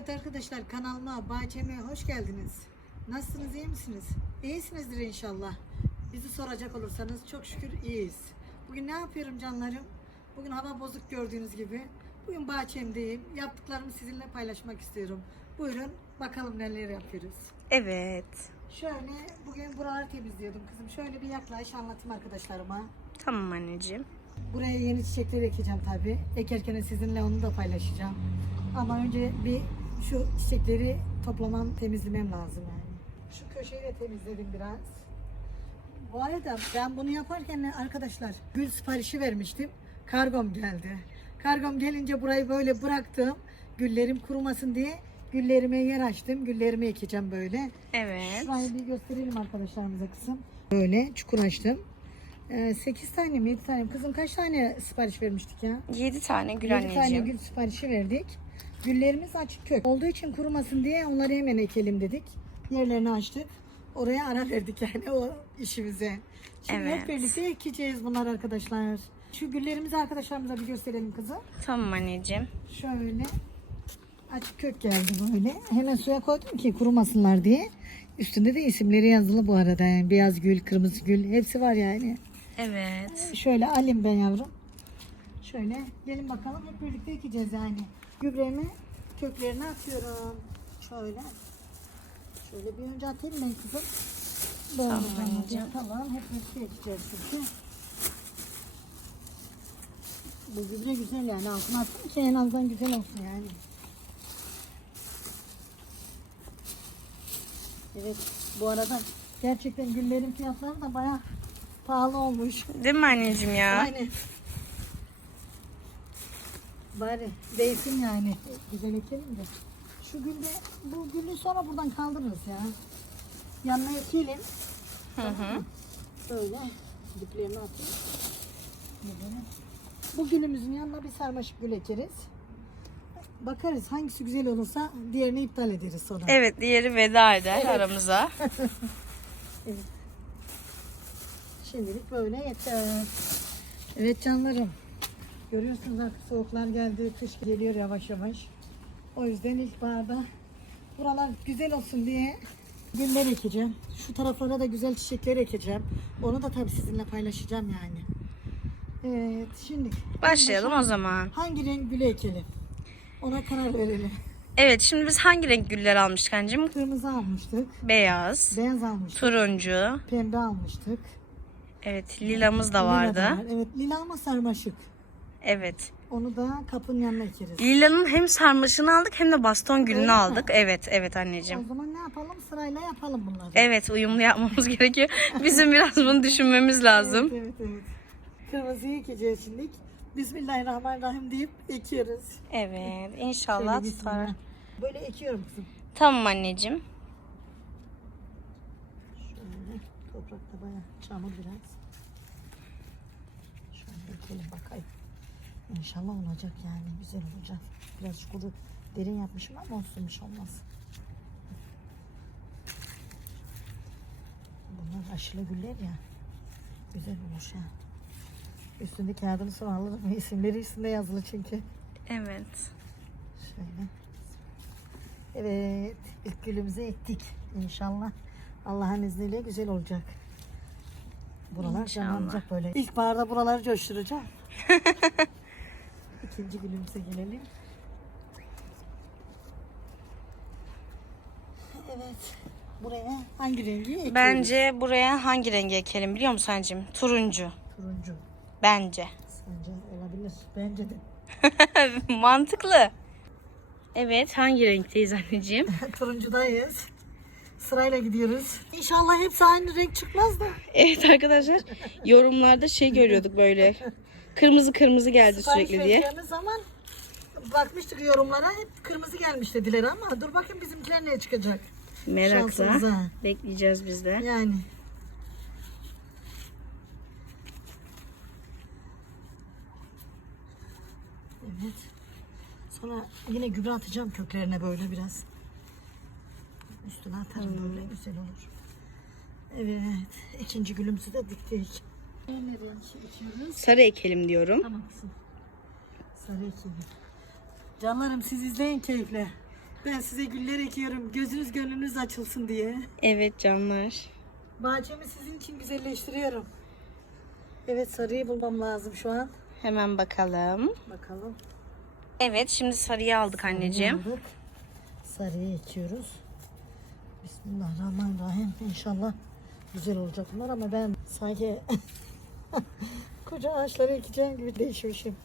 Evet arkadaşlar kanalıma, bahçeme hoş geldiniz. Nasılsınız, iyi misiniz? İyisinizdir inşallah. Bizi soracak olursanız çok şükür iyiyiz. Bugün ne yapıyorum canlarım? Bugün hava bozuk gördüğünüz gibi. Bugün bahçemdeyim. Yaptıklarımı sizinle paylaşmak istiyorum. Buyurun bakalım neler yapıyoruz. Evet. Şöyle bugün buraları temizliyordum kızım. Şöyle bir yaklaş anlatayım arkadaşlarıma. Tamam anneciğim. Buraya yeni çiçekler ekeceğim tabi. Ekerken sizinle onu da paylaşacağım. Ama önce bir şu çiçekleri toplamam, temizlemem lazım yani. Şu köşeyi de temizledim biraz. Bu arada ben bunu yaparken arkadaşlar gül siparişi vermiştim. Kargom geldi. Kargom gelince burayı böyle bıraktım. Güllerim kurumasın diye güllerime yer açtım. Güllerimi ekeceğim böyle. Evet. Şurayı bir gösterelim arkadaşlarımıza kızım. Böyle çukur açtım. 8 tane mi 7 tane mi? Kızım kaç tane sipariş vermiştik ya? 7 tane gül 7 tane anneciğim. gül siparişi verdik. Güllerimiz açık kök. Olduğu için kurumasın diye onları hemen ekelim dedik. Yerlerini açtık. Oraya ara verdik yani o işimize. Şimdi Evet. hep birlikte ekeceğiz bunlar arkadaşlar. Şu güllerimizi arkadaşlarımıza bir gösterelim kızım. Tamam anneciğim. Şöyle açık kök geldi böyle. Hemen suya koydum ki kurumasınlar diye. Üstünde de isimleri yazılı bu arada. Yani beyaz gül, kırmızı gül hepsi var yani. Evet. Şöyle alayım ben yavrum. Şöyle gelin bakalım hep birlikte ekeceğiz yani. Gübremi köklerine atıyorum. Şöyle. Şöyle bir önce atayım ben kızım. Böyle Tamam anneciğim. tamam. Hep birlikte ekeceğiz çünkü. Bu gübre güzel yani altına attım ki en azından güzel olsun yani. Evet bu arada gerçekten güllerin fiyatları da bayağı pahalı olmuş. Değil mi anneciğim ya? Aynen. Bari değsin yani. Güzel ekelim de. Şu gülde, bu gülü sonra buradan kaldırırız ya. Yanına ekelim. Hı hı. Böyle diplerini atayım. Bu gülümüzün yanına bir sarmaşık gül ekeriz. Bakarız hangisi güzel olursa diğerini iptal ederiz sonra. Evet diğeri veda eder Evet. aramıza. Şimdilik böyle yeter. Evet canlarım. Görüyorsunuz artık soğuklar geldi. Kış geliyor yavaş yavaş. O yüzden ilkbaharda buralar güzel olsun diye güller ekeceğim. Şu taraflara da güzel çiçekler ekeceğim. Onu da tabii sizinle paylaşacağım yani. Evet şimdi Başlayalım o zaman. hangi renk gülü ekelim? Ona karar verelim. Evet şimdi biz hangi renk güller almıştık anneciğim? Kırmızı almıştık. Beyaz, Beyaz almıştık. turuncu, Pembe almıştık. evet lilamız da Lila vardı. var. Evet lila ama sarmaşık. Evet. Onu da kapının yanına ekeriz. Lilanın hem sarmaşını aldık hem de baston gülünü Öyle mi? aldık. Evet, evet O anneciğim. zaman ne yapalım? Sırayla yapalım bunları. Evet uyumlu yapmamız gerekiyor. Bizim biraz bunu düşünmemiz lazım. Evet, evet, evet. Kırmızıyı ekeceğiz şimdi. Bismillahirrahmanirrahim deyip ekiyoruz. Evet Şöyle inşallah bismillah. tutar. Böyle ekiyorum kızım. Tamam anneciğim. Şöyle toprakta bayağı çamur biraz. Şöyle ekelim bakayım. İnşallah olacak yani güzel olacak. Biraz kuru derin yapmışım ama olsun bir şey olmaz. Bunlar aşılı güller ya. Güzel olur ya. Üstünde kağıdını sonra alırım. İsimleri üstünde yazılı çünkü. Evet. Şöyle. Evet. ilk gülümüzü ektik. İnşallah Allah'ın izniyle güzel olacak. Buralar İnşallah. canlanacak böyle. İlkbaharda buraları coşturacağım. İkinci gülümüze gelelim. Evet. Buraya hangi rengi ekiyoruz? Bence buraya hangi rengi ekelim biliyor musun anneciğim? Turuncu. Turuncu. Bence. Sence olabilir. Bence de. Mantıklı. Evet hangi renkteyiz anneciğim? Turuncudayız. Sırayla gidiyoruz. İnşallah hepsi aynı renk çıkmaz da. Evet arkadaşlar yorumlarda şey görüyorduk böyle. Kırmızı kırmızı geldi Sipariş sürekli diye. vereceğimiz zaman bakmıştık yorumlara hep kırmızı gelmiş dediler ama dur bakın bizimkiler ne çıkacak. Merakla Şansımıza. bekleyeceğiz biz de. Yani. Evet. Sonra yine gübre atacağım köklerine böyle biraz. Üstüne atarım böyle güzel olur. Evet. ikinci gülümüzü de diktik. Ne renk içiyoruz? Sarı ekelim diyorum. Tamam kızım. Sarı ekibi. Canlarım siz izleyin keyifle. Ben size güller ekiyorum. Gözünüz gönlünüz açılsın diye. Evet canlar. Bahçemi sizin için güzelleştiriyorum. Evet sarıyı bulmam lazım şu an. Hemen bakalım. Bakalım. Evet şimdi sarıyı aldık anneciğim. Aldık. Sarıyı ekiyoruz. Bismillahirrahmanirrahim. İnşallah güzel olacak bunlar ama ben sanki koca ağaçları ekeceğim gibi değişmişim.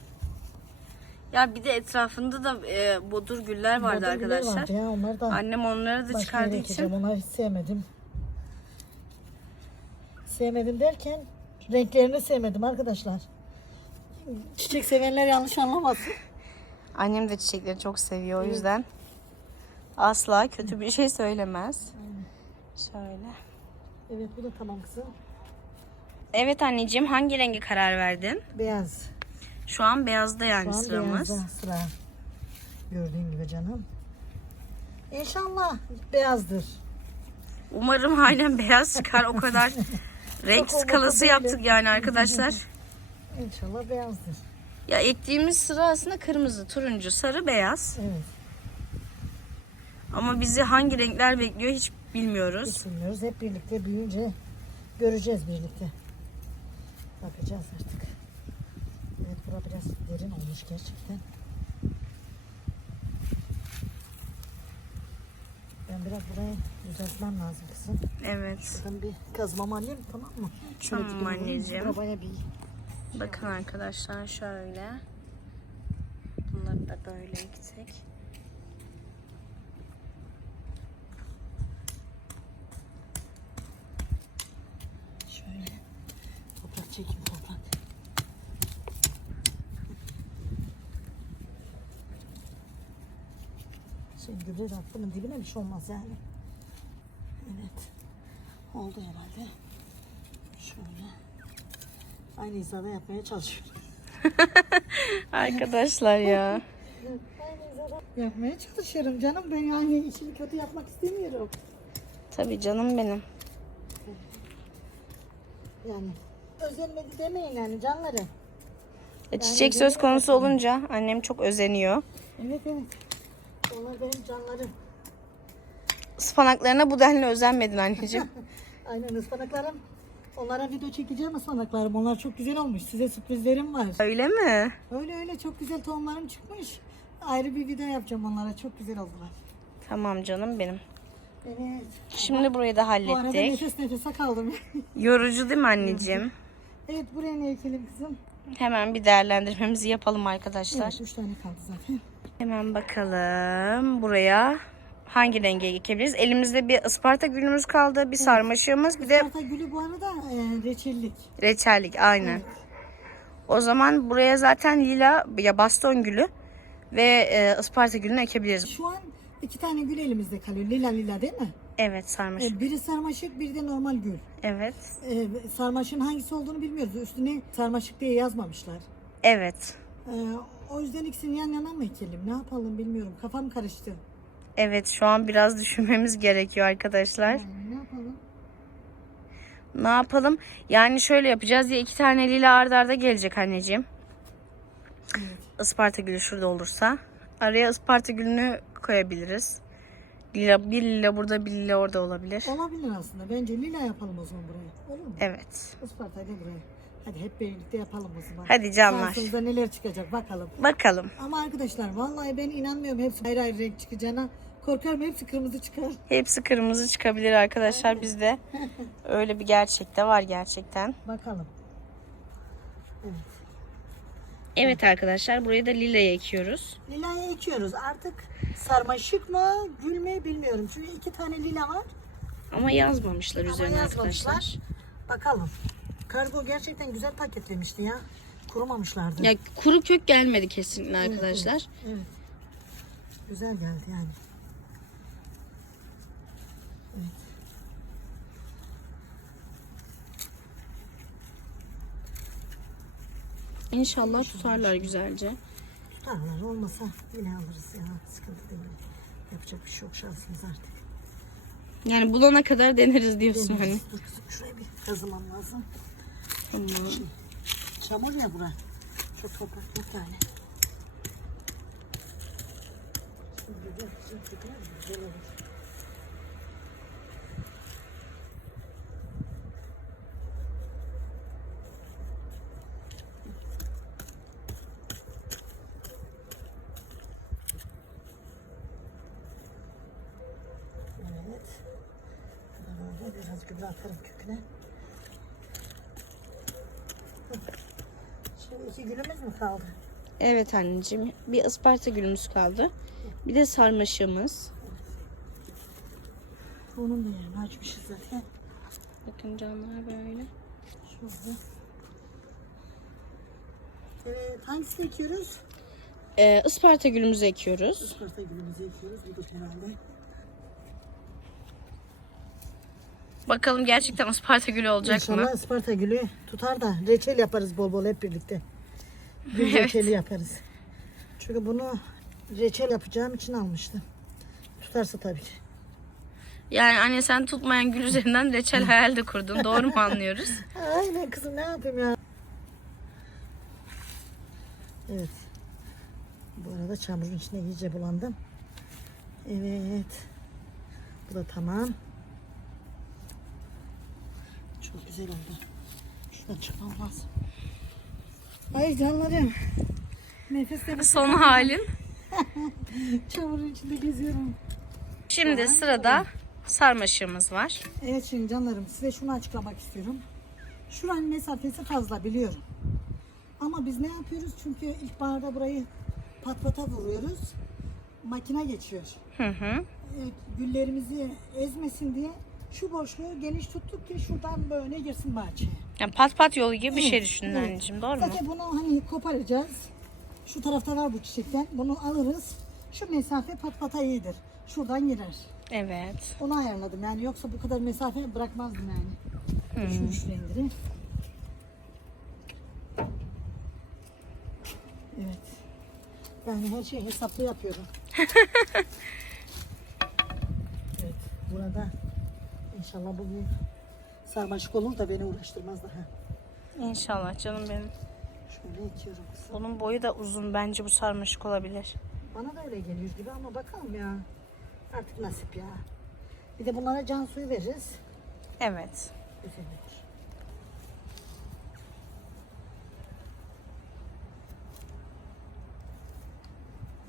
Ya bir de etrafında da e, bodur güller vardı güller arkadaşlar. vardı Ya, onlar da Annem onları da çıkardığı için. Onları hiç sevmedim. Sevmedim derken renklerini sevmedim arkadaşlar. Çiçek sevenler yanlış anlamasın. Annem de çiçekleri çok seviyor o yüzden asla kötü bir şey söylemez. Şöyle. Evet bu da tamam kızım. Evet anneciğim hangi renge karar verdin? Beyaz. Şu an beyazda yani Şu an sıramız. beyazda sıra. Gördüğün gibi canım. İnşallah beyazdır. Umarım halen beyaz çıkar o kadar renk Çok skalası yaptık yani arkadaşlar. İnşallah beyazdır. Ya ektiğimiz sıra aslında kırmızı, turuncu, sarı, beyaz. Evet. Ama bizi hangi renkler bekliyor hiç bilmiyoruz. Hiç bilmiyoruz. Hep birlikte büyüyünce göreceğiz birlikte. Bakacağız artık. Evet bura biraz derin olmuş gerçekten. Ben biraz burayı düzeltmem lazım kızım. Evet. Ben bir kazmamı alayım tamam mı? Şöyle Tamam dibine vurayım, anneciğim. bura bayağı bir Bakın arkadaşlar şöyle. Bunları da böyle ektik. Şöyle çekeyim toprak. Şimdi gübre de attım dibine bir şey olmaz yani. Evet. Oldu herhalde. Şöyle. Aynı hizada yapmaya çalışıyorum. Arkadaşlar ya. Yapmaya çalışıyorum canım. Ben yani işimi kötü yapmak istemiyorum. Tabii canım benim. Yani özenmedi demeyin yani canlarım. E, çiçek söz konusu olunca annem çok özeniyor. Evet evet. Onlar benim canlarım. Ispanaklarına bu denli özenmedin anneciğim. Aynen ıspanaklarım. Onlara video çekeceğim ıspanaklarım. Onlar çok güzel olmuş. Size sürprizlerim var. Öyle mi? Öyle öyle çok güzel tohumlarım çıkmış. Ayrı bir video yapacağım onlara. Çok güzel oldular. Tamam canım benim. Evet. Şimdi burayı da Bu arada hallettik. nefes nefese kaldım. Yorucu değil mi anneciğim? Evet buraya ne ekelim kızım? Hemen bir değerlendirmemizi yapalım arkadaşlar. Evet üç tane kaldı zaten. Hemen bakalım buraya hangi renge ekebiliriz. Elimizde bir ısparta gülümüz kaldı, bir sarmaşığımız, bir de Isparta gülü bu arada e, reçellik. reçellik aynen. O zaman buraya zaten lila ya baston gülü ve e, ısparta gülünü ekebiliriz. Şu an iki tane gül elimizde kalıyor. Lila lila değil mi? Evet sarmaşık. E, biri sarmaşık biri de normal gül. Evet. E, sarmaşığın hangisi olduğunu bilmiyoruz. Üstüne sarmaşık diye yazmamışlar. Evet. Ee, o yüzden ikisini yan yana mı ekelim? Ne yapalım bilmiyorum. Kafam karıştı. Evet şu an biraz düşünmemiz gerekiyor arkadaşlar. Yani ne yapalım? Ne yapalım? Yani şöyle yapacağız ya iki tane lila arda arda gelecek anneciğim. Evet. Isparta gülü şurada olursa. Araya ısparta gülünü koyabiliriz. Lila, bir lila burada bir lila orada olabilir. Olabilir aslında. Bence lila yapalım o zaman buraya. Olur mu? Evet. Ispartayı da buraya. Hadi hep birlikte yapalım o zaman. Hadi canlar. Şansımıza neler çıkacak bakalım. Bakalım. Ama arkadaşlar vallahi ben inanmıyorum hepsi ayrı ayrı renk çıkacağına. Korkarım hepsi kırmızı çıkar. Hepsi kırmızı çıkabilir arkadaşlar bizde. Öyle bir gerçek de var gerçekten. Bakalım. Evet arkadaşlar buraya da lila'yı ekiyoruz. Lila'yı ekiyoruz. Artık sarmaşık mı gül mü bilmiyorum. Çünkü iki tane lila var. Ama yazmamışlar Ama üzerine yazmamışlar. arkadaşlar. Bakalım. Kargo gerçekten güzel paketlemişti ya. Kurumamışlardı. Ya kuru kök gelmedi kesinlikle Evet, arkadaşlar. Evet. Güzel geldi yani. Evet. İnşallah tutarlar güzelce. Tutarlar olmasa yine alırız ya. Sıkıntı değil. Yapacak bir şey yok şansımız artık. Yani bulana kadar deneriz diyorsun hani. Dur kızım şuraya bir kazımam lazım. Tamam. Çamur ya bura. Çok toprak yok yani. Güzel, güzel, güzel, güzel olur. Evet. Böyle biraz gübre atarım köküne. Şimdi iki gülümüz mü kaldı? Evet anneciğim. Bir Isparta gülümüz kaldı. Bir de sarmaşığımız. Onun da yerini açmışız zaten. Bakın canlar böyle. Şurada. Evet, hangisini ekiyoruz? Ee, Isparta gülümüzü ekiyoruz. Isparta gülümüzü ekiyoruz. Budur herhalde. Bakalım gerçekten Isparta gülü olacak İnşallah mı? Isparta gülü tutar da reçel yaparız bol bol hep birlikte. Gül reçeli yaparız. Çünkü bunu reçel yapacağım için almıştım. Tutarsa tabii ki. Yani anne sen tutmayan gül üzerinden reçel hayal de kurdun. Doğru mu anlıyoruz? Aynen kızım ne yapayım ya. Evet. Bu arada çamurun içine iyice bulandım. Evet. Bu da tamam. Çok güzel oldu. Şuradan çıkmam lazım. Ay canlarım. Nefes nefes. Son halin. Çamurun içinde geziyorum. Şimdi sırada sarmaşığımız var. Evet şimdi canlarım size şunu açıklamak istiyorum. Şuranın mesafesi fazla biliyorum. Ama biz ne yapıyoruz? Çünkü ilkbaharda burayı pat pata vuruyoruz. Makine geçiyor. Hı hı. Evet, güllerimizi ezmesin diye şu boşluğu geniş tuttuk ki şuradan böyle girsin bahçeye. Yani pat pat yolu gibi bir şey Evet, düşündün evet. anneciğim. Doğru mu? Zaten bunu hani koparacağız. Şu tarafta var bu çiçekten. Bunu alırız. Şu mesafe pat pata iyidir. Şuradan girer. Evet. Onu ayarladım yani yoksa bu kadar mesafe bırakmazdım yani. Şunu şuraya indireyim. Evet. Yani her şeyi hesaplı yapıyorum. evet. Burada inşallah bugün sarmaşık olur da beni uğraştırmaz daha. İnşallah canım benim. Şöyle ekiyorum kızım. Bunun boyu da uzun. Bence bu sarmaşık olabilir. Bana da öyle geliyor gibi ama bakalım ya. Artık nasip ya. Bir de bunlara can suyu veririz. Evet. Güzel olur.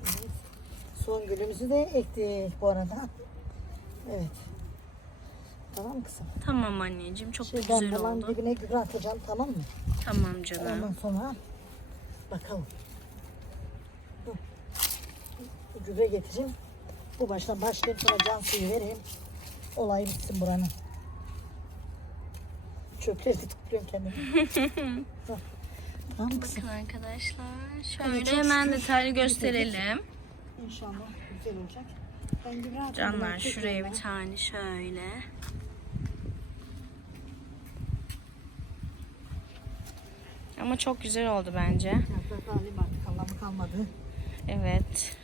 Evet. Son gülümüzü de ektik bu arada. Evet. Tamam mı kızım? Tamam anneciğim. Çok Şimdi güzel oldu. dibine gübre atacağım tamam mı? Tamam canım. Ondan sonra bakalım. Hı. Gübre getireyim. Bu baştan başlayayım sonra can suyu vereyim. Olay bitsin buranın. Çöpleri de topluyorum kendime. Hı. tamam? Bakın arkadaşlar. Evet, Şöyle çok hemen detaylı gösterelim. İnşallah güzel olacak. Canlar şuraya bir tane şöyle. Ama çok güzel oldu bence. Yaprak alayım artık anlamı kalmadı. Evet.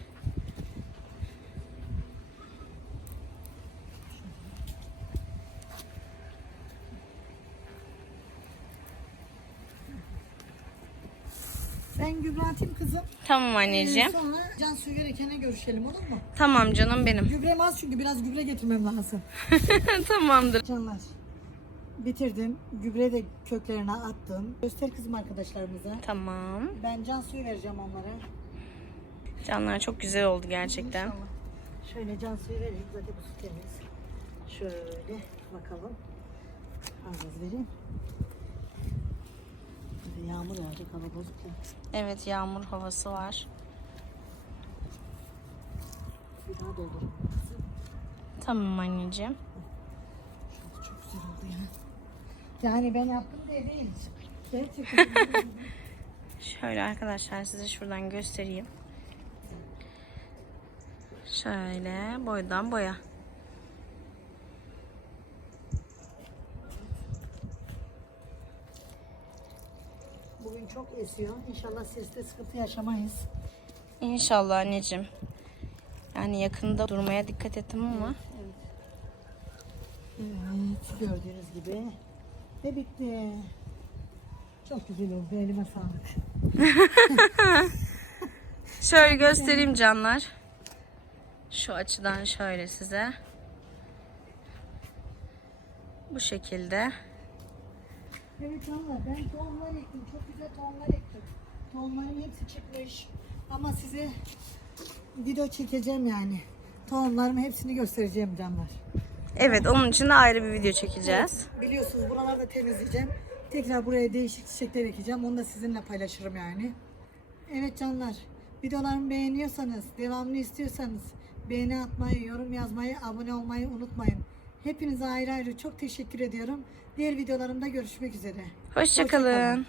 Ben gübre atayım kızım. Tamam Ee, anneciğim. sonra can suyu verirken görüşelim olur mu? Tamam canım benim. Gübrem az çünkü biraz gübre getirmem lazım. Tamamdır. Canlar bitirdim. Gübre de köklerine attım. Göster kızım arkadaşlarımıza. Tamam. Ben can suyu vereceğim onlara. Canlar çok güzel oldu gerçekten. İnşallah. Şöyle can suyu vereyim. Zaten bu su temiz. Şöyle bakalım. Az vereyim. Yağmur yağacak hava bozuk ya. Evet yağmur havası var. Bir daha doldurayım. Tamam anneciğim. Çok güzel oldu ya. Yani ben yaptım diye değil. Gerçekten. Şöyle arkadaşlar size şuradan göstereyim. Şöyle boydan boya. Bugün çok esiyor. İnşallah seste sıkıntı yaşamayız. İnşallah anneciğim. Yani yakında durmaya dikkat ettim ama. Evet, gördüğünüz gibi. Ve bitti. Çok güzel oldu. Elime sağlık. Şöyle göstereyim canlar. Şu açıdan şöyle size. Bu şekilde. Evet valla ben tohumlar ektim. Çok güzel tohumlar ektim. Tohumların hepsi çıkmış. Ama size video çekeceğim yani. Tohumlarımı hepsini göstereceğim canlar. Evet onun için de ayrı bir video çekeceğiz. Biliyorsunuz buraları da temizleyeceğim. Tekrar buraya değişik çiçekler ekeceğim. Onu da sizinle paylaşırım yani. Evet canlar. Videolarımı beğeniyorsanız, devamını istiyorsanız beğeni atmayı, yorum yazmayı, abone olmayı unutmayın. Hepinize ayrı ayrı çok teşekkür ediyorum. Diğer videolarımda görüşmek üzere. Hoşçakalın. Hoşça kalın.